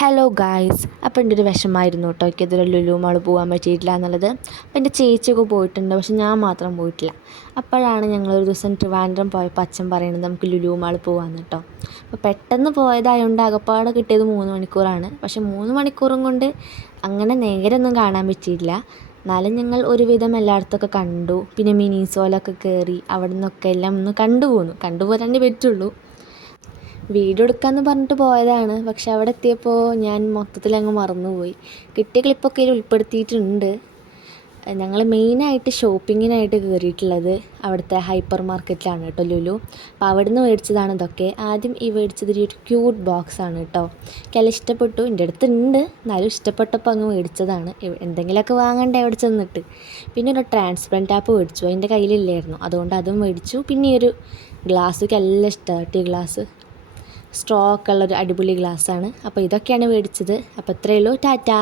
Hello guys, അപ്പോൾ എൻ്റെ ഒരു വിഷമമായിരുന്നു കേട്ടോ എനിക്കിതുവരെ ലുലു മാൾ പോകാൻ പറ്റിയിട്ടില്ല എന്നുള്ളത്. അപ്പോൾ എൻ്റെ ചേച്ചിയൊക്കെ പോയിട്ടുണ്ട്, പക്ഷെ ഞാൻ മാത്രം പോയിട്ടില്ല. അപ്പോഴാണ് ഞങ്ങളൊരു ദിവസം ട്രിവാൻഡ്രം പോയപ്പോൾ അച്ഛൻ പറയുന്നത് നമുക്ക് ലുലു മാൾ പോകാമെന്ന് കേട്ടോ. അപ്പോൾ പെട്ടെന്ന് പോയതായതുകൊണ്ട് ആകപ്പാടെ കിട്ടിയത് 3 മണിക്കൂറാണ്. പക്ഷെ 3 മണിക്കൂറും കൊണ്ട് അങ്ങനെ നേരൊന്നും കാണാൻ പറ്റിയില്ല. എന്നാലും ഞങ്ങൾ ഒരുവിധം എല്ലായിടത്തൊക്കെ കണ്ടു. പിന്നെ മിനിസോലൊക്കെ കയറി അവിടെ നിന്നൊക്കെ എല്ലാം ഒന്ന് കണ്ടുപോരാനേ പറ്റുള്ളൂ. വീഡിയോ എടുക്കാമെന്ന് പറഞ്ഞിട്ട് പോയതാണ്, പക്ഷെ അവിടെ എത്തിയപ്പോൾ ഞാൻ മൊത്തത്തിലങ്ങ് മറന്നുപോയി. കിട്ടിയ ക്ലിപ്പൊക്കെ ഇതിൽ ഉൾപ്പെടുത്തിയിട്ടുണ്ട്. ഞങ്ങൾ മെയിനായിട്ട് ഷോപ്പിങ്ങിനായിട്ട് കയറിയിട്ടുള്ളത് അവിടുത്തെ ഹൈപ്പർ മാർക്കറ്റിലാണ് കേട്ടോ, ലുലു. അപ്പോൾ അവിടെ നിന്ന് മേടിച്ചതാണ് ഇതൊക്കെ. ആദ്യം ഈ മേടിച്ചത് ഒരു ക്യൂട്ട് ബോക്സാണ് കേട്ടോ. എനിക്കെല്ലാം ഇഷ്ടപ്പെട്ടു. എൻ്റെ അടുത്തുണ്ട്, എന്നാലും ഇഷ്ടപ്പെട്ടപ്പോൾ അങ്ങ് മേടിച്ചതാണ്. എന്തെങ്കിലുമൊക്കെ വാങ്ങണ്ടേ അവിടെ ചെന്നിട്ട്. പിന്നെ ഒരു ട്രാൻസ്പെറൻറ്റ് ടാപ്പ് മേടിച്ചു, അതിൻ്റെ കയ്യിലില്ലായിരുന്നു, അതുകൊണ്ട് അതും മേടിച്ചു. പിന്നെ ഈ ഒരു ഗ്ലാസ് എല്ലാം ഇഷ്ടമാണ്, ടീ ഗ്ലാസ്. സ്ട്രോ ഒക്കെ ഉള്ളൊരു അടിപൊളി ഗ്ലാസ്സാണ്. അപ്പോൾ ഇതൊക്കെയാണ് മേടിച്ചത്. അപ്പോൾ ഇത്രയേ ഉള്ളൂ. ടാറ്റാ.